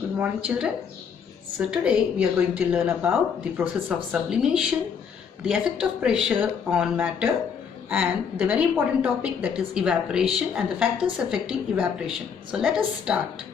Good morning, children. So today we are going to learn about the process of sublimation, the effect of pressure on matter, and the very important topic, that is evaporation and the factors affecting evaporation. So let us start.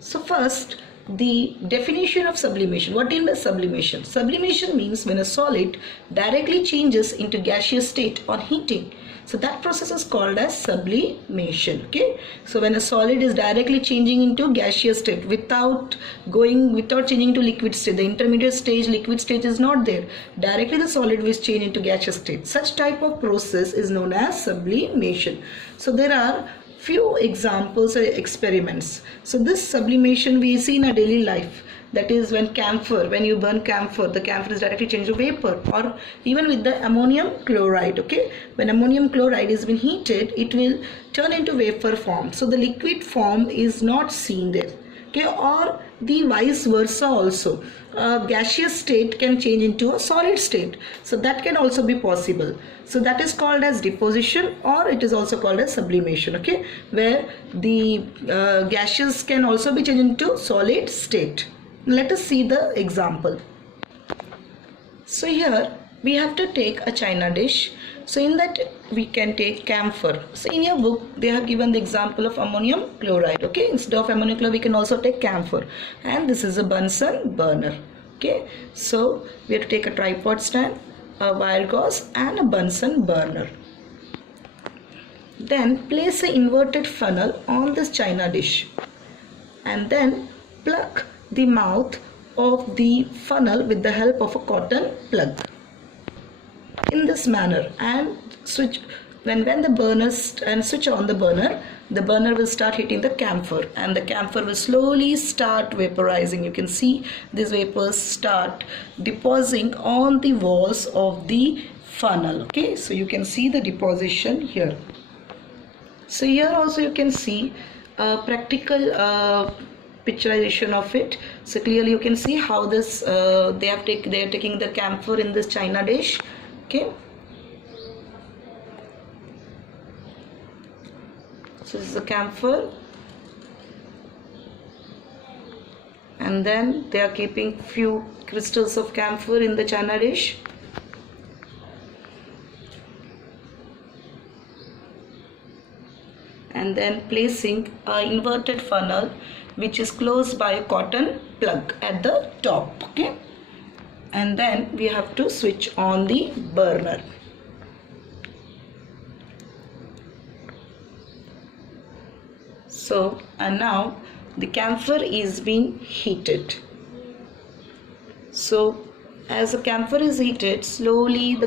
So first, the definition of sublimation. What is sublimation? Sublimation means when a solid directly changes into gaseous state on heating. So that process is called as sublimation. Okay. So when a solid is directly changing into gaseous state without changing to liquid state, the intermediate stage, liquid state is not there. Directly the solid will change into gaseous state. Such type of process is known as sublimation. So there are few examples or experiments. So this sublimation we see in our daily life. That is when you burn camphor, the camphor is directly changed to vapor, or even with the ammonium chloride. Okay, when ammonium chloride has been heated, it will turn into vapor form. So the liquid form is not seen there. Okay, or the vice versa also. A gaseous state can change into a solid state. So that can also be possible. So that is called as deposition, or it is also called as sublimation. Okay, where the gaseous can also be changed into solid state. Let us see the example. So here we have to take a china dish. So in that we can take camphor. So in your book they have given the example of ammonium chloride. Okay, instead of ammonium chloride we can also take camphor, and this is a Bunsen burner. Okay, so we have to take a tripod stand, a wire gauze, and a Bunsen burner. Then place an inverted funnel on this china dish, and then plug the mouth of the funnel with the help of a cotton plug in this manner, and switch when the burner and switch on the burner will start heating the camphor, and the camphor will slowly start vaporizing. You can see these vapors start depositing on the walls of the funnel. Okay, so you can see the deposition here. So here also you can see a practical picturization of it. So clearly you can see how this they are taking the camphor in this china dish. Okay, so this is the camphor, and then they are keeping few crystals of camphor in the china dish. And then placing an inverted funnel which is closed by a cotton plug at the top. Okay, and then we have to switch on the burner. So, and now the camphor is being heated. So as the camphor is heated, slowly the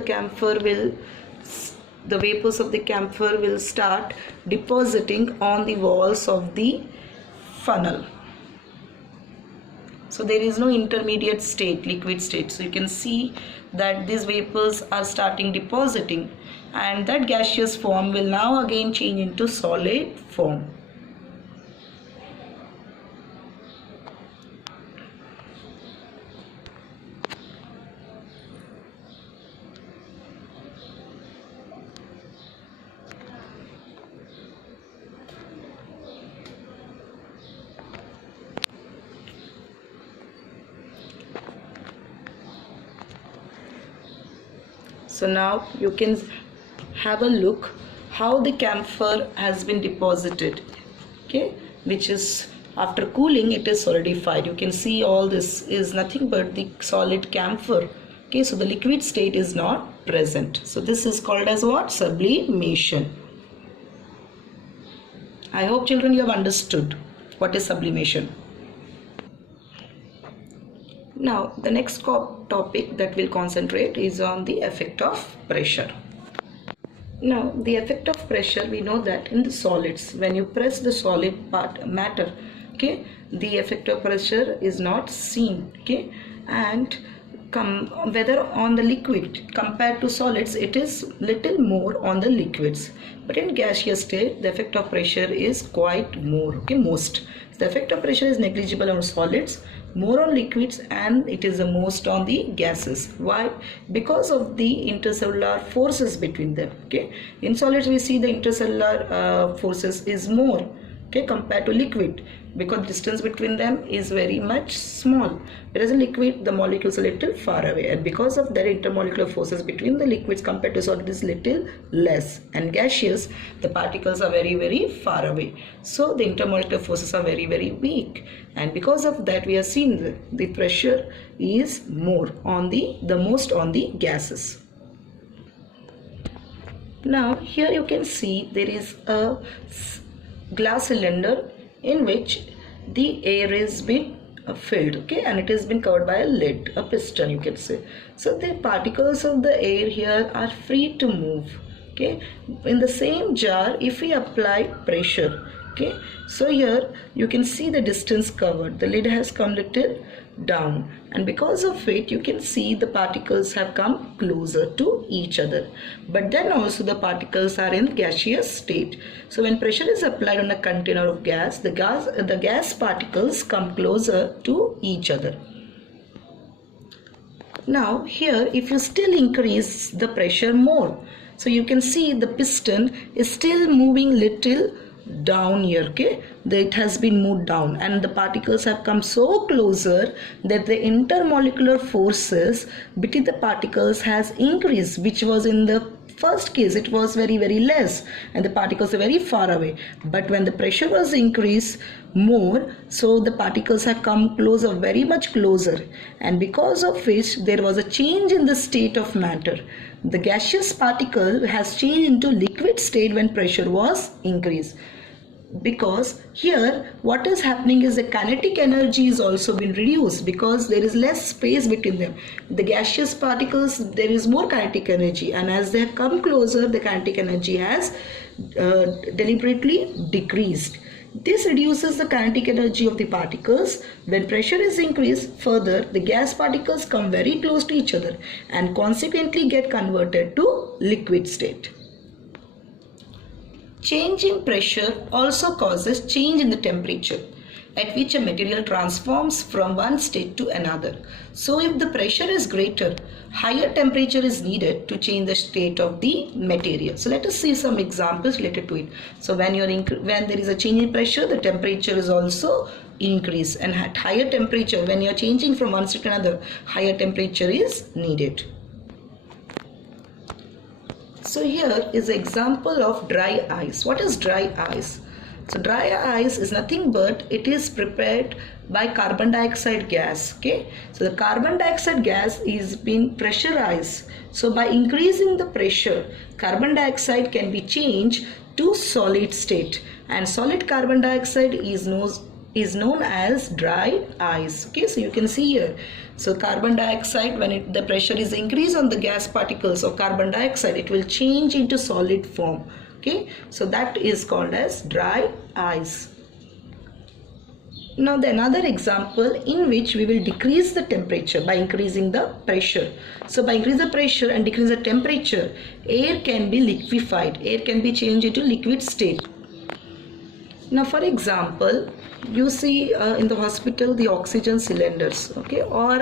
vapors of the camphor will start depositing on the walls of the funnel. So there is no intermediate state, liquid state. So you can see that these vapors are starting depositing, and that gaseous form will now again change into solid form. So now you can have a look how the camphor has been deposited. Okay, which is after cooling it is solidified. You can see all this is nothing but the solid camphor. Okay, so the liquid state is not present. So this is called as what? Sublimation. I hope children you have understood what is sublimation. Now the next topic that we'll concentrate is on the effect of pressure. Now the effect of pressure, we know that in the solids, when you press the solid matter, okay, the effect of pressure is not seen. Okay, and whether on the liquid compared to solids, it is little more on the liquids, but in gaseous state the effect of pressure is quite more. Okay, most the effect of pressure is negligible on solids, more on liquids, and it is the most on the gases. Why? Because of the intercellular forces between them. Okay, in solids we see the intercellular forces is more. okay, compared to liquid, because the distance between them is very much small. Whereas in liquid, the molecules are little far away, and because of that, intermolecular forces between the liquids compared to solid is little less. And gaseous, the particles are very far away, so the intermolecular forces are very weak, and because of that, we have seen the pressure is more on the most on the gases. Now here you can see there is a glass cylinder in which the air is been filled, okay, and it has been covered by a lid, a piston you can say. So the particles of the air here are free to move, okay. In the same jar, if we apply pressure, okay, so here you can see the distance covered, the lid has come little down, and because of it you can see the particles have come closer to each other. But then also the particles are in gaseous state, so when pressure is applied on a container of gas, the gas particles come closer to each other. Now here, if you still increase the pressure more, so you can see the piston is still moving little down here, okay, it has been moved down, and the particles have come so closer that the intermolecular forces between the particles has increased, which was in the first case it was very less and the particles are very far away. But when the pressure was increased more, so the particles have come closer, very much closer, and because of which there was a change in the state of matter. The gaseous particle has changed into liquid state when pressure was increased, because here what is happening is the kinetic energy is also been reduced, because there is less space between them. The gaseous particles, there is more kinetic energy, and as they have come closer, the kinetic energy has deliberately decreased. This reduces the kinetic energy of the particles. When pressure is increased further, the gas particles come very close to each other and consequently get converted to liquid state. Change in pressure also causes change in the temperature at which a material transforms from one state to another. So if the pressure is greater, higher temperature is needed to change the state of the material. So let us see some examples related to it. So when there is a change in pressure, the temperature is also increased, and at higher temperature, when you are changing from one state to another, higher temperature is needed. So here is an example of dry ice. What is dry ice? So dry ice is nothing but it is prepared by carbon dioxide gas, okay. So the carbon dioxide gas is being pressurized. So by increasing the pressure, carbon dioxide can be changed to solid state, and solid carbon dioxide is known as dry ice, okay. So you can see here, so carbon dioxide, when the pressure is increased on the gas particles of carbon dioxide, it will change into solid form, okay. So that is called as dry ice. Now another example in which we will decrease the temperature by increasing the pressure. So by increasing the pressure and decrease the temperature, air can be liquefied, air can be changed into liquid state. Now for example, you see in the hospital the oxygen cylinders, okay, or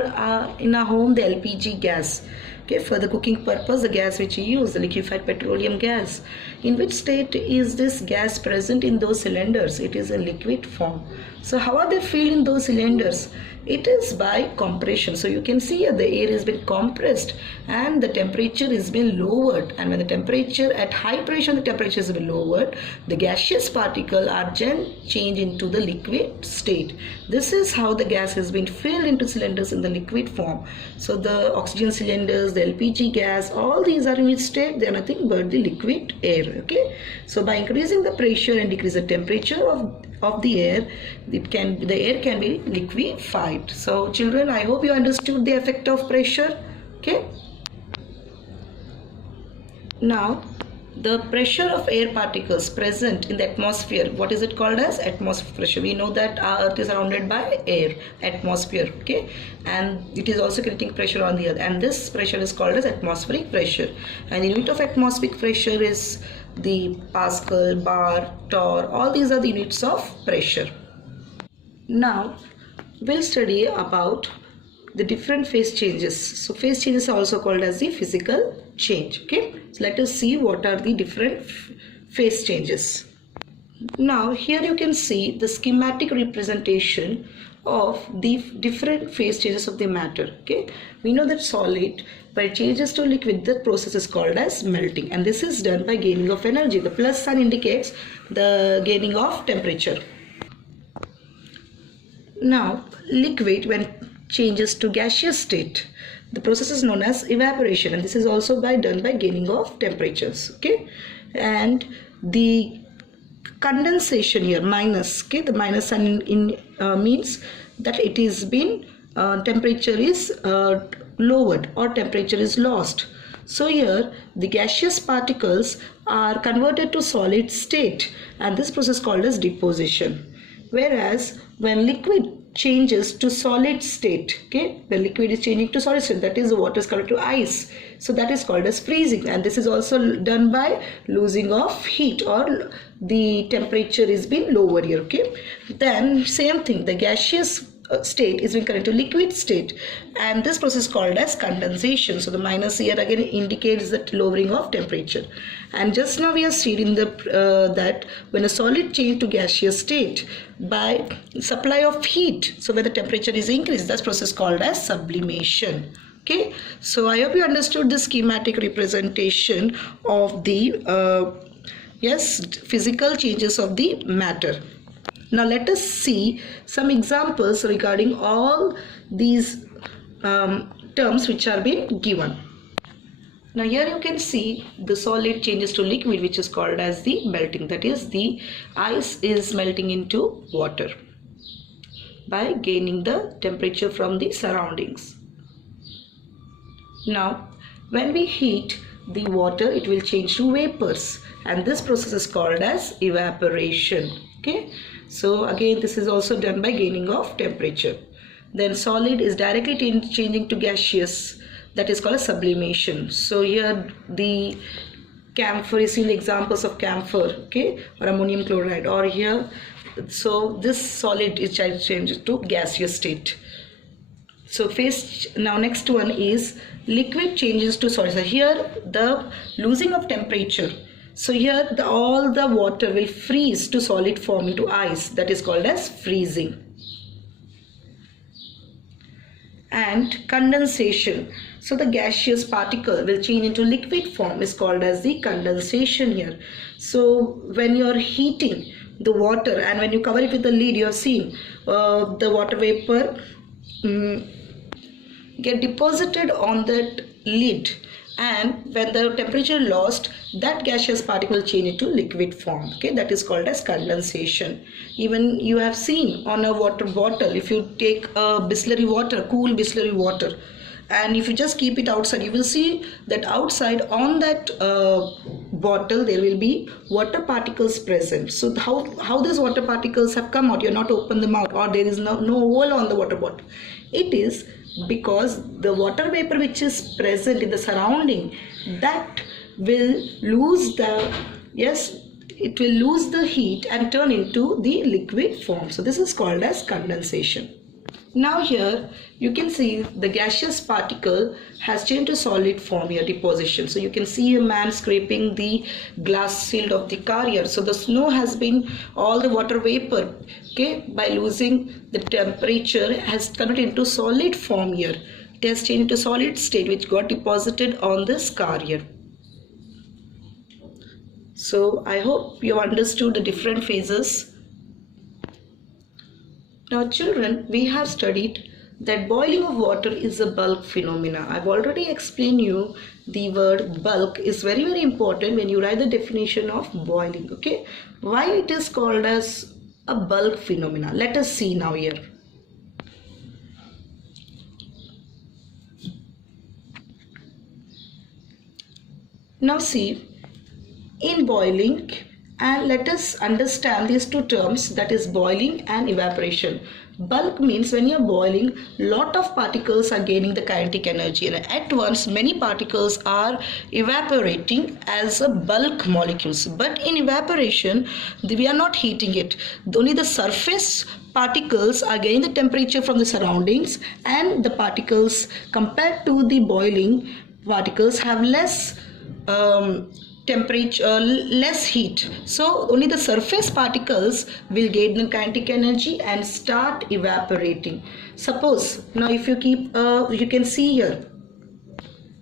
in a home the LPG gas, okay, for the cooking purpose, the gas which you use, the liquefied petroleum gas. In which state is this gas present in those cylinders? It is in liquid form. So how are they filled in those cylinders? It is by compression. So you can see here the air has been compressed and the temperature is been lowered, and when the temperature at high pressure, the temperature is been lowered, the gaseous particle are then changed into the liquid state. This is how the gas has been filled into cylinders in the liquid form. So the oxygen cylinders, the LPG gas, all these are in which state? They are nothing but the liquid air, okay. So by increasing the pressure and decrease the temperature of the air, the air can be liquefied. So children, I hope you understood the effect of pressure, okay. Now the pressure of air particles present in the atmosphere, what is it called as? Atmospheric pressure. We know that our earth is surrounded by air, atmosphere, okay, and it is also creating pressure on the earth, and this pressure is called as atmospheric pressure, and the unit of atmospheric pressure is the Pascal, bar, torr, all these are the units of pressure. Now we'll study about the different phase changes. So phase changes are also called as the physical change, okay. So let us see what are the different phase changes. Now here you can see the schematic representation of the different phase changes of the matter. Okay, we know that solid by changes to liquid, the process is called as melting, and this is done by gaining of energy. The plus sign indicates the gaining of temperature. Now liquid when changes to gaseous state, the process is known as evaporation, and this is also done by gaining of temperatures. Okay, and the condensation here minus, okay, the minus sign means that it is been temperature is lowered or temperature is lost. So here the gaseous particles are converted to solid state, and this process called as deposition. Whereas when liquid changes to solid state, okay, when liquid is changing to solid state, that is the water is converted to ice, so that is called as freezing, and this is also done by losing of heat or the temperature is being lowered here. Okay, then same thing, the gaseous state is being converted to liquid state, and this process called as condensation. So the minus here again indicates that lowering of temperature. And just now we have seen in the that when a solid change to gaseous state by supply of heat, so when the temperature is increased, that's process called as sublimation. Okay, so I hope you understood the schematic representation of the physical changes of the matter. Now let us see some examples regarding all these terms which are being given. Now here you can see the solid changes to liquid, which is called as the melting, that is the ice is melting into water by gaining the temperature from the surroundings. Now when we heat the water, it will change to vapors, and this process is called as evaporation. Okay, so again this is also done by gaining of temperature. Then solid is directly changing to gaseous, that is called sublimation. So here the camphor, you see the examples of camphor, okay, or ammonium chloride, or here, so this solid is changed to gaseous state. So now next one is liquid changes to solid. So here the losing of temperature, so here all the water will freeze to solid form into ice, that is called as freezing. And condensation, so the gaseous particle will change into liquid form, is called as the condensation here. So when you are heating the water and when you cover it with the lid, you have seen the water vapor get deposited on that lid, and when the temperature lost, that gaseous particle will change into liquid form. Okay, that is called as condensation. Even you have seen on a water bottle, if you take a Bisleri water, cool Bisleri water, and if you just keep it outside, you will see that outside on that bottle there will be water particles present. So how these water particles have come out? You are not open them out, or there is no hole on the water bottle. It is because the water vapor which is present in the surrounding, that will lose the it will lose the heat and turn into the liquid form. So this is called as condensation. Now here you can see the gaseous particle has changed to solid form here, deposition. So you can see a man scraping the glass shield of the car here. So the snow has been, all the water vapor, okay, by losing the temperature has converted into solid form here. It has changed to solid state which got deposited on this car here. So I hope you understood the different phases. Now children, we have studied that boiling of water is a bulk phenomena. I've already explained you the word bulk is very important when you write the definition of boiling. Okay, why it is called as a bulk phenomena? Let us see now here. Now see, in boiling, and let us understand these two terms, that is boiling and evaporation. Bulk means when you are boiling, lot of particles are gaining the kinetic energy, and at once many particles are evaporating as a bulk molecules. But in evaporation, we are not heating it. Only the surface particles are gaining the temperature from the surroundings, and the particles compared to the boiling particles have less temperature, less heat. So only the surface particles will gain the kinetic energy and start evaporating. Suppose now if you keep, you can see here.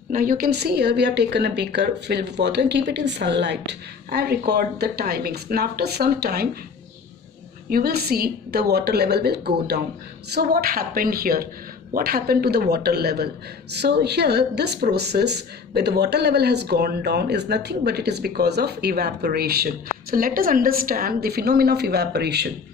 Now you can see here we have taken a beaker filled with water and keep it in sunlight and record the timings. And after some time, you will see the water level will go down. So what happened here? What happened to the water level? So here this process where the water level has gone down is nothing but it is because of evaporation. So let us understand the phenomenon of evaporation.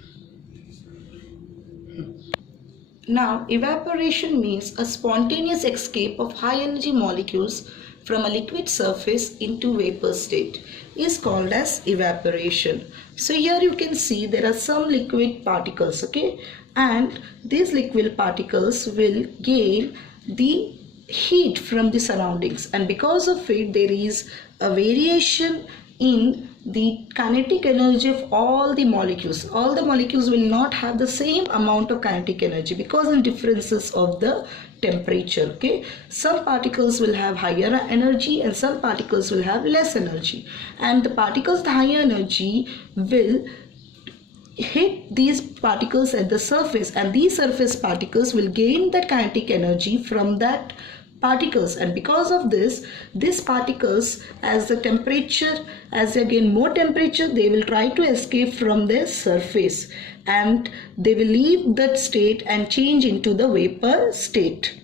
Now evaporation means a spontaneous escape of high energy molecules from a liquid surface into vapor state is called as evaporation. So here you can see there are some liquid particles, okay, and these liquid particles will gain the heat from the surroundings, and because of it there is a variation in the kinetic energy of all the molecules. All the molecules will not have the same amount of kinetic energy because of differences of the temperature. Okay, some particles will have higher energy and some particles will have less energy, and the particles with higher energy will hit these particles at the surface, and these surface particles will gain the kinetic energy from that particles, and because of this, these particles, as the temperature, as they gain more temperature, they will try to escape from their surface and they will leave that state and change into the vapor state.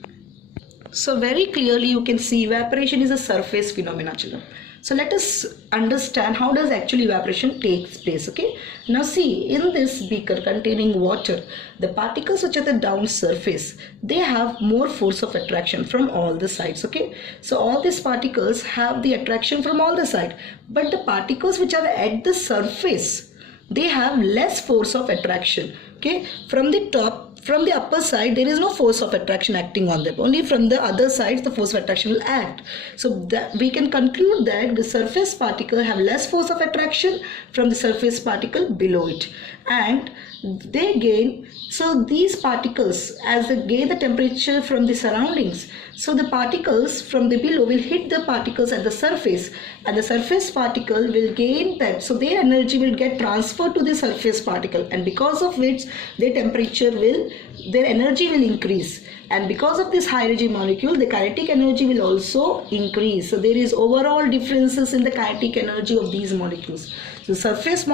So very clearly you can see evaporation is a surface phenomena, children. So let us understand how does actually evaporation takes place. Okay, now see, in this beaker containing water, the particles which are the down surface, they have more force of attraction from all the sides. Okay, so all these particles have the attraction from all the sides, but the particles which are at the surface, they have less force of attraction. Okay, from the top, from the upper side, there is no force of attraction acting on them. Only from the other sides, the force of attraction will act. So that we can conclude that the surface particle have less force of attraction from the surface particle below it, and they gain. So these particles, as they gain the temperature from the surroundings, so the particles from the below will hit the particles at the surface, and the surface particle will gain that. So their energy will get transferred to the surface particle, and because of which their temperature will, their energy will increase, and because of this high energy molecule, the kinetic energy will also increase. So there is overall differences in the kinetic energy of these molecules. So surface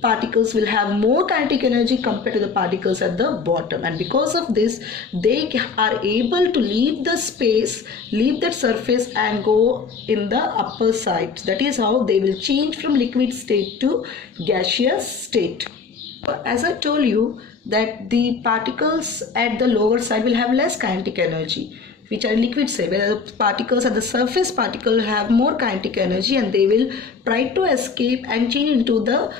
particles will have more kinetic energy compared to the particles at the bottom, and because of this they are able to leave the space, leave that surface and go in the upper side. That is how they will change from liquid state to gaseous state. As I told you that the particles at the lower side will have less kinetic energy, which are liquid state, where the particles at the surface particle have more kinetic energy, and they will try to escape and change into the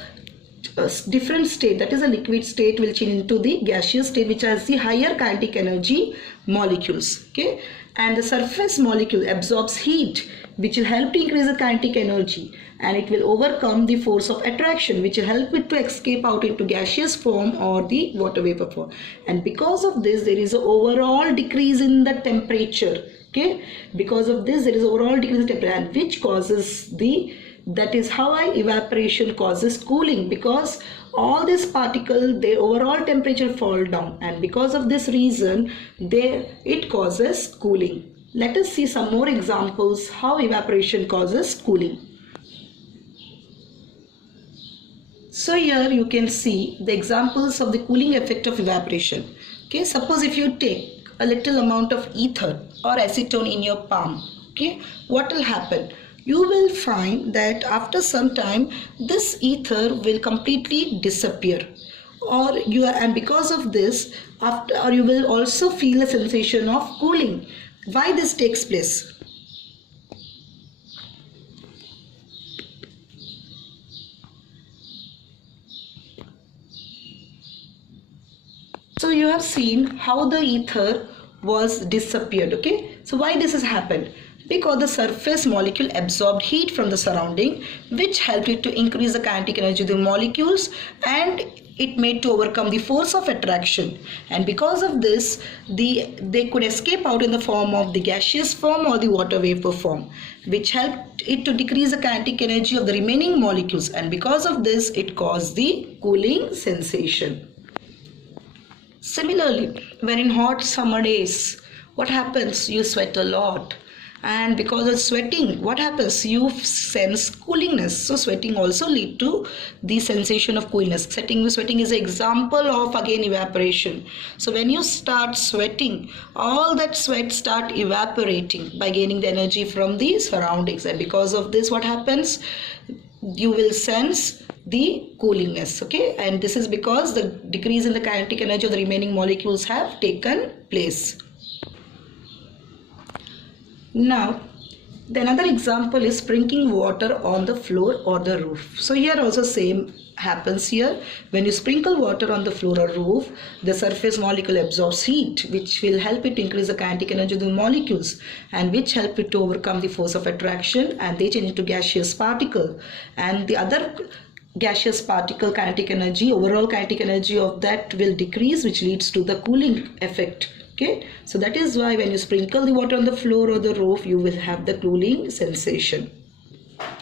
different state, that is a liquid state will change into the gaseous state, which has the higher kinetic energy molecules. Okay, and the surface molecule absorbs heat, which will help to increase the kinetic energy, and it will overcome the force of attraction, which will help it to escape out into gaseous form or the water vapor form, and because of this there is an overall decrease in the temperature. Okay, because of this there is overall decrease in temperature, and which causes the, that is how evaporation causes cooling, because all these particles, their overall temperature fall down, and because of this reason it causes cooling. Let us see some more examples how evaporation causes cooling. So here you can see the examples of the cooling effect of evaporation. Okay, suppose if you take a little amount of ether or acetone in your palm, okay, what will happen? You will find that after some time this ether will completely disappear, or you are, and because of this or you will also feel a sensation of cooling. Why this takes place? So you have seen how the ether was disappeared. Okay, so why this has happened? Because the surface molecule absorbed heat from the surrounding, which helped it to increase the kinetic energy of the molecules, and it made to overcome the force of attraction, and because of this they could escape out in the form of the gaseous form or the water vapor form, which helped it to decrease the kinetic energy of the remaining molecules, and because of this it caused the cooling sensation. Similarly, when in hot summer days, what happens? You sweat a lot, and because of sweating, what happens? You sense coolingness. So sweating also lead to the sensation of coolness. Sweating is an example of again evaporation. So when you start sweating, all that sweat start evaporating by gaining the energy from the surroundings, and because of this, what happens? You will sense the coolingness, okay, and this is because the decrease in the kinetic energy of the remaining molecules have taken place. Now the another example is sprinkling water on the floor or the roof. So here also same happens here. When you sprinkle water on the floor or roof, the surface molecule absorbs heat, which will help it increase the kinetic energy of the molecules, and which help it to overcome the force of attraction, and they change into gaseous particle, and the other gaseous particle kinetic energy, overall kinetic energy of that will decrease, which leads to the cooling effect. Okay, so that is why when you sprinkle the water on the floor or the roof, you will have the cooling sensation.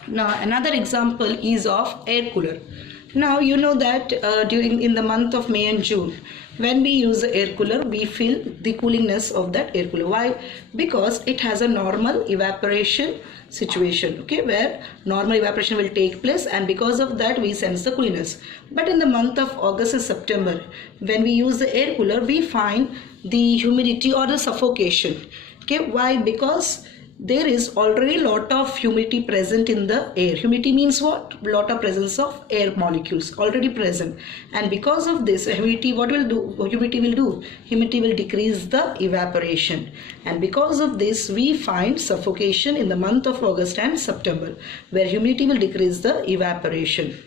Now another example is of air cooler. Now you know that in the month of May and June, when we use the air cooler, we feel the coolingness of that air cooler. Why? Because it has a normal evaporation situation, okay, where normal evaporation will take place, and because of that we sense the cooliness. But in the month of August and September, when we use the air cooler, we find the humidity or the suffocation. Okay, why? Because there is already lot of humidity present in the air. Humidity means what? Lot of presence of air molecules already present, and because of this humidity, what will do? Humidity will do? Humidity will decrease the evaporation, and because of this we find suffocation in the month of August and September, where humidity will decrease the evaporation.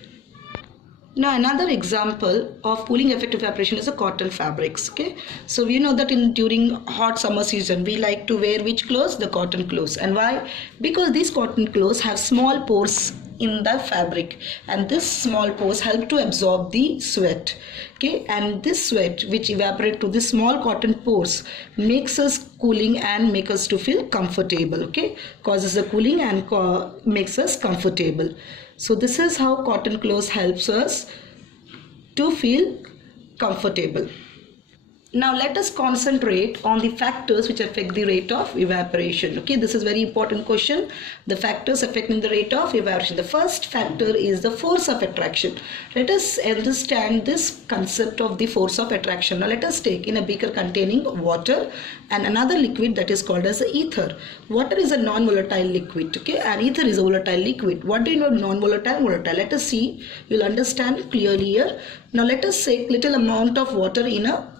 Now another example of cooling effect of evaporation is the cotton fabrics. Okay, so we know that during hot summer season we like to wear which clothes? The cotton clothes. And why? Because these cotton clothes have small pores in the fabric, and this small pores help to absorb the sweat. Okay, and this sweat which evaporate to the small cotton pores makes us cooling and make us to feel comfortable. Okay, causes the cooling and makes us comfortable. So this is how cotton clothes helps us to feel comfortable. Now let us concentrate on the factors which affect the rate of evaporation. Okay, this is very important question. The factors affecting the rate of evaporation. The first factor is the force of attraction. Let us understand this concept of the force of attraction. Now let us take in a beaker containing water and another liquid that is called as ether. Water is a non-volatile liquid, okay, and ether is a volatile liquid. What do you know non-volatile, volatile? Let us see, you'll understand clearly here. Now let us take little amount of water in a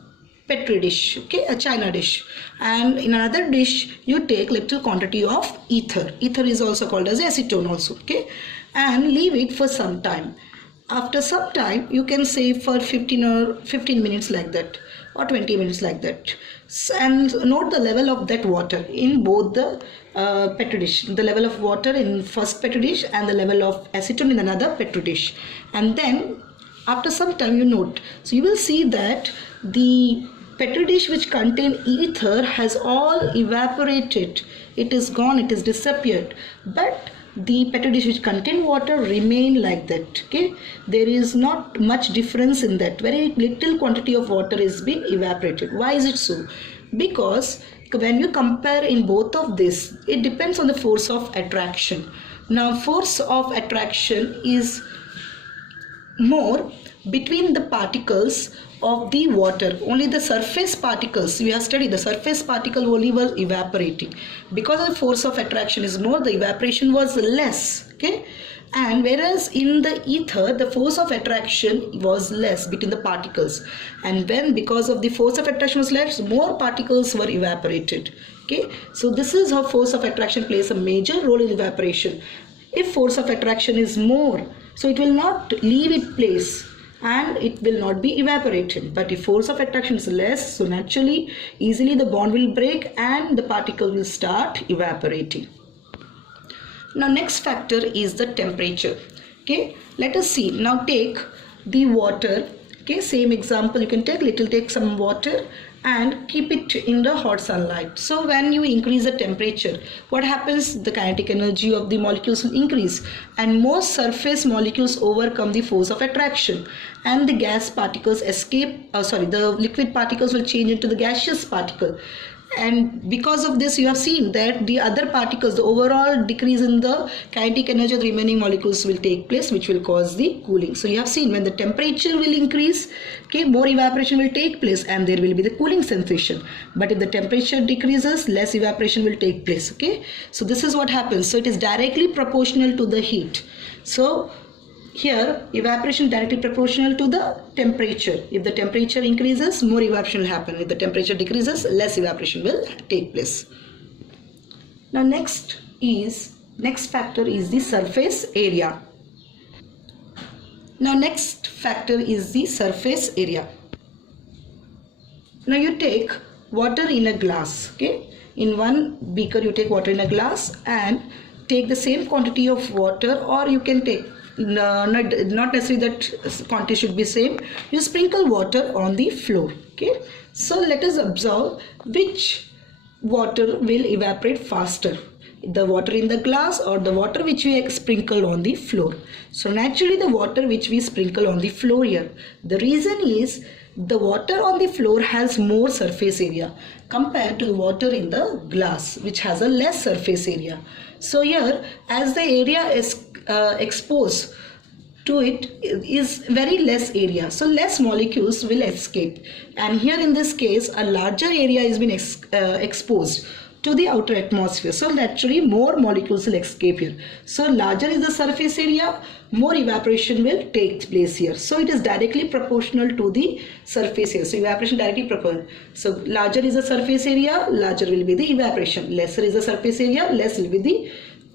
petri dish, okay, a china dish, and in another dish you take little quantity of ether. Ether is also called as acetone also, okay, and leave it for some time. After some time, you can say for 15 minutes like that, or 20 minutes like that, and note the level of that water in both the petri dish, the level of water in first petri dish and the level of acetone in another petri dish, and then after some time you note, so you will see that the petri dish which contain ether has all evaporated, it is gone, it is disappeared, but the petri dish which contain water remain like that. Okay, there is not much difference in that, very little quantity of water is being evaporated. Why is it so? Because when you compare in both of this, it depends on the force of attraction. Now force of attraction is more between the particles of the water. Only the surface particles, we have studied the surface particle only was evaporating. Because the force of attraction is more, the evaporation was less. Okay, and whereas in the ether the force of attraction was less between the particles, and when because of the force of attraction was less, more particles were evaporated. Okay, so this is how force of attraction plays a major role in evaporation. If force of attraction is more, so it will not leave its place and it will not be evaporated. But if force of attraction is less, so naturally easily the bond will break and the particle will start evaporating. Now next factor is the temperature. Okay, let us see. Now take the water. Okay, same example you can take some water and keep it in the hot sunlight. So when you increase the temperature, what happens? The kinetic energy of the molecules will increase, and most surface molecules overcome the force of attraction, and the gas particles escape, the liquid particles will change into the gaseous particle. And because of this, you have seen that the other particles, the overall decrease in the kinetic energy of the remaining molecules will take place, which will cause the cooling. So you have seen when the temperature will increase, okay, more evaporation will take place and there will be the cooling sensation. But if the temperature decreases, less evaporation will take place. Okay, so this is what happens. So it is directly proportional to the heat. So here evaporation directly proportional to the temperature. If the temperature increases, more evaporation will happen. If the temperature decreases, less evaporation will take place. Now next factor is the surface area. Now next factor is the surface area. Now you take water in a glass. Okay, in one beaker you take water in a glass and take the same quantity of water, or you can take not necessarily that quantity should be same. You sprinkle water on the floor. Okay, so let us observe which water will evaporate faster, the water in the glass or the water which we sprinkle on the floor. So naturally the water which we sprinkle on the floor here. The reason is the water on the floor has more surface area compared to the water in the glass, which has a less surface area. So here, as the area is exposed to it is very less area, so less molecules will escape, and here in this case a larger area has been exposed to the outer atmosphere, so naturally more molecules will escape here. So larger is the surface area, more evaporation will take place here. So it is directly proportional to the surface area. So evaporation directly proportional. So larger is the surface area, larger will be the evaporation. Lesser is the surface area, less will be the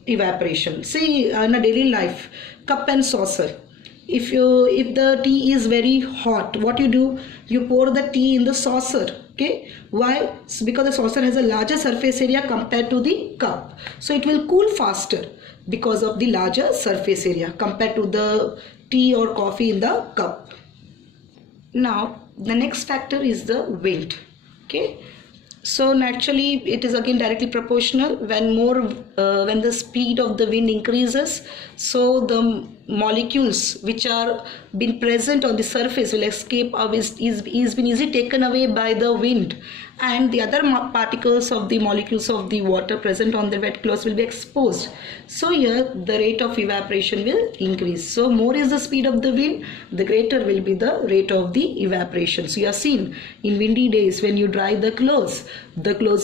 evaporation. See, in a daily life, cup and saucer, if the tea is very hot, what you do? You pour the tea in the saucer. Okay, why? Because the saucer has a larger surface area compared to the cup, so it will cool faster because of the larger surface area compared to the tea or coffee in the cup. Now the next factor is the wind. Okay, so naturally it is again directly proportional. When the speed of the wind increases, so the molecules which are been present on the surface will escape, is been easily taken away by the wind, and the other particles of the molecules of the water present on the wet cloth will be exposed. So here the rate of evaporation will increase. So more is the speed of the wind, the greater will be the rate of the evaporation. So you have seen in windy days when you dry the clothes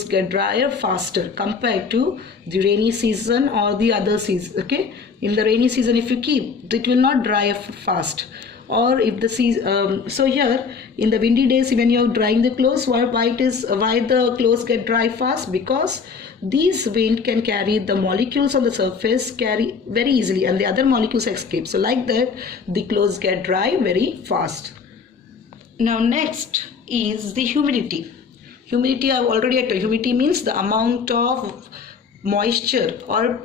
get drier faster compared to the rainy season or the other season. Okay, in the rainy season if you keep, it will not dry fast. Or if the season, so here in the windy days when you are drying the clothes, why the clothes get dry fast? Because these wind can carry the molecules on the surface very easily, and the other molecules escape. So like that the clothes get dry very fast. Now next is the humidity. Humidity, I have already told. Humidity means the amount of moisture or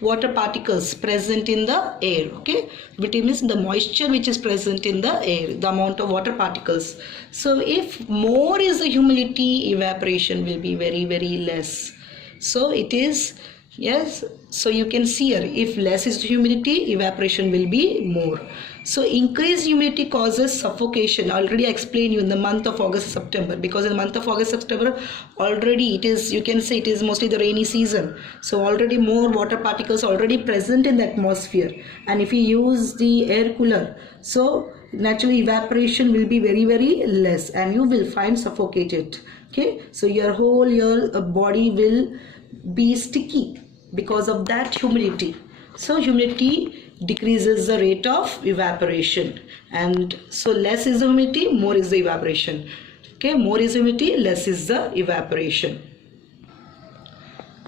water particles present in the air. Okay, humidity means the moisture which is present in the air, the amount of water particles. So if more is the humidity, evaporation will be very less. So it is, yes, so you can see here, if less is the humidity, evaporation will be more. So increased humidity causes suffocation. Already I explained you in the month of August, September, because in the month of August, September already it is, you can say it is mostly the rainy season. So already more water particles already present in the atmosphere, and if you use the air cooler, so naturally evaporation will be very less and you will find suffocated. Okay, so your body will be sticky because of that humidity. So humidity decreases the rate of evaporation, and so less is the humidity, more is the evaporation. Okay, more is humidity, less is the evaporation.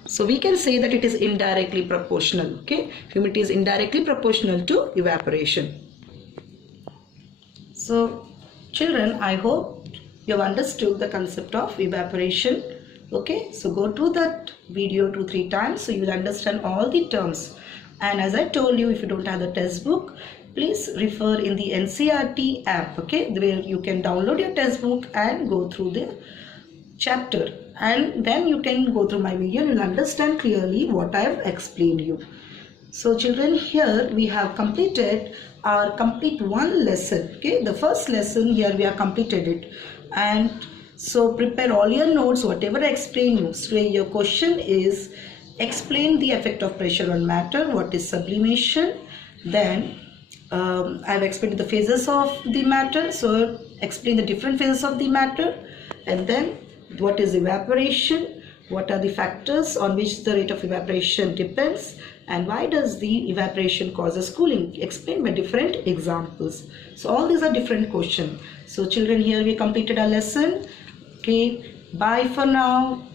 So we can say that it is indirectly proportional. Okay, humidity is indirectly proportional to evaporation. So children, I hope you have understood the concept of evaporation. Okay, so go to that video 2-3 times so you will understand all the terms. And as I told you, if you don't have the textbook, please refer in the NCERT app, okay, where you can download your textbook and go through the chapter, and then you can go through my video and you'll understand clearly what I have explained you. So children, here we have completed our complete one lesson, okay. The first lesson here we have completed it, and so prepare all your notes, whatever I explain you. So your question is, explain the effect of pressure on matter, what is sublimation, then I have explained the phases of the matter, so explain the different phases of the matter, and then what is evaporation, what are the factors on which the rate of evaporation depends, and why does the evaporation causes cooling, explained by different examples. So all these are different questions. So children, here we completed our lesson, okay. Bye for now.